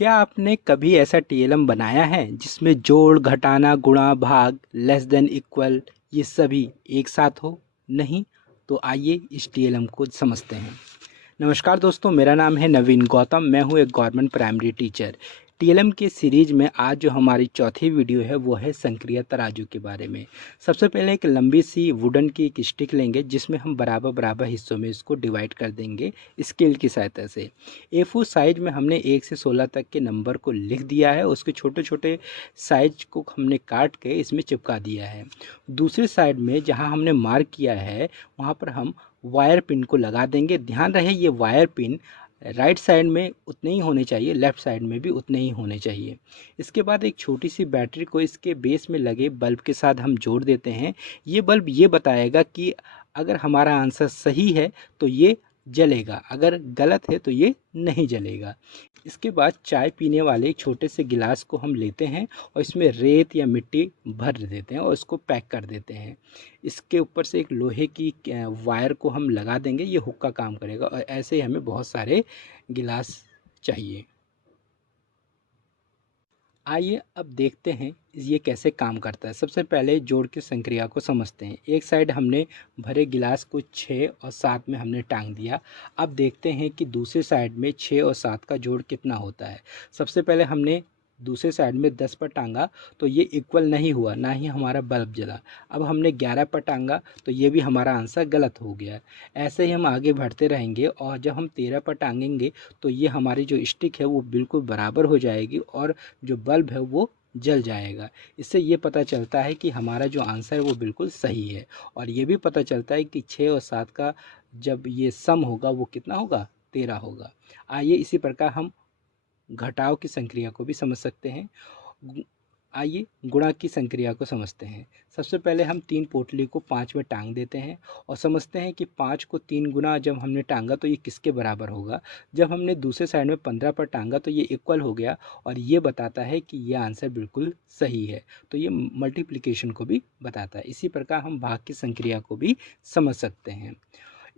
क्या आपने कभी ऐसा टीएलएम बनाया है जिसमें जोड़, घटाना, गुणा, भाग, लेस देन, इक्वल ये सभी एक साथ हो? नहीं? तो आइए इस टीएलएम को समझते हैं। नमस्कार दोस्तों, मेरा नाम है नवीन गौतम। मैं हूँ एक गवर्नमेंट प्राइमरी टीचर। टीएलएम के सीरीज में आज जो हमारी चौथी वीडियो है वो है संक्रिय तराजू के बारे में। सबसे पहले एक लंबी सी वुडन की एक स्टिक लेंगे जिसमें हम बराबर बराबर हिस्सों में इसको डिवाइड कर देंगे स्केल की सहायता से। A4 साइज में हमने 1 से 16 तक के नंबर को लिख दिया है। उसके छोटे छोटे साइज को हमने काट के इसमें चिपका दिया है। दूसरी साइड में जहाँ हमने मार्क किया है वहाँ पर हम वायर पिन को लगा देंगे। ध्यान रहे ये वायर पिन राइट साइड में उतने ही होने चाहिए, लेफ़्ट साइड में भी उतने ही होने चाहिए। इसके बाद एक छोटी सी बैटरी को इसके बेस में लगे बल्ब के साथ हम जोड़ देते हैं। ये बल्ब ये बताएगा कि अगर हमारा आंसर सही है तो ये जलेगा, अगर गलत है तो ये नहीं जलेगा। इसके बाद चाय पीने वाले एक छोटे से गिलास को हम लेते हैं और इसमें रेत या मिट्टी भर देते हैं और इसको पैक कर देते हैं। इसके ऊपर से एक लोहे की वायर को हम लगा देंगे, ये हुक का काम करेगा और ऐसे ही हमें बहुत सारे गिलास चाहिए। आइए अब देखते हैं ये कैसे काम करता है। सबसे पहले जोड़ की संक्रिया को समझते हैं। एक साइड हमने भरे गिलास को 6 और 7 में हमने टांग दिया। अब देखते हैं कि दूसरी साइड में 6 और 7 का जोड़ कितना होता है। सबसे पहले हमने दूसरे साइड में 10 पर टांगा तो ये इक्वल नहीं हुआ, ना ही हमारा बल्ब जला। अब हमने 11 पर टांगा तो ये भी हमारा आंसर गलत हो गया। ऐसे ही हम आगे बढ़ते रहेंगे और जब हम 13 पर टांगेंगे तो ये हमारी जो स्टिक है वो बिल्कुल बराबर हो जाएगी और जो बल्ब है वो जल जाएगा। इससे ये पता चलता है कि हमारा जो आंसर है वो बिल्कुल सही है। और ये भी पता चलता है कि 6 और 7 का जब ये सम होगा वो कितना होगा, 13 होगा। आइए इसी प्रकार हम घटाव की संक्रिया को भी समझ सकते हैं। आइए गुणा की संक्रिया को समझते हैं। सबसे पहले हम 3 पोटली को 5 में टांग देते हैं और समझते हैं कि 5 को 3 गुना जब हमने टांगा तो ये किसके बराबर होगा। जब हमने दूसरे साइड में 15 पर टांगा तो ये इक्वल हो गया और ये बताता है कि ये आंसर बिल्कुल सही है। तो ये मल्टीप्लिकेशन को भी बताता है। इसी प्रकार हम भाग की संक्रिया को भी समझ सकते हैं।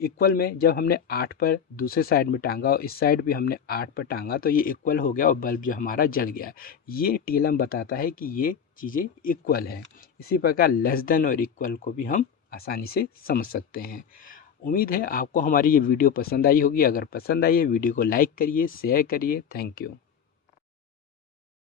इक्वल में जब हमने 8 पर दूसरे साइड में टांगा और इस साइड भी हमने 8 पर टांगा तो ये इक्वल हो गया और बल्ब जो हमारा जल गया। ये टीएलएम बताता है कि ये चीज़ें इक्वल है। इसी प्रकार लेस देन और इक्वल को भी हम आसानी से समझ सकते हैं। उम्मीद है आपको हमारी ये वीडियो पसंद आई होगी। अगर पसंद आई है वीडियो को लाइक करिए, शेयर करिए। Thank you.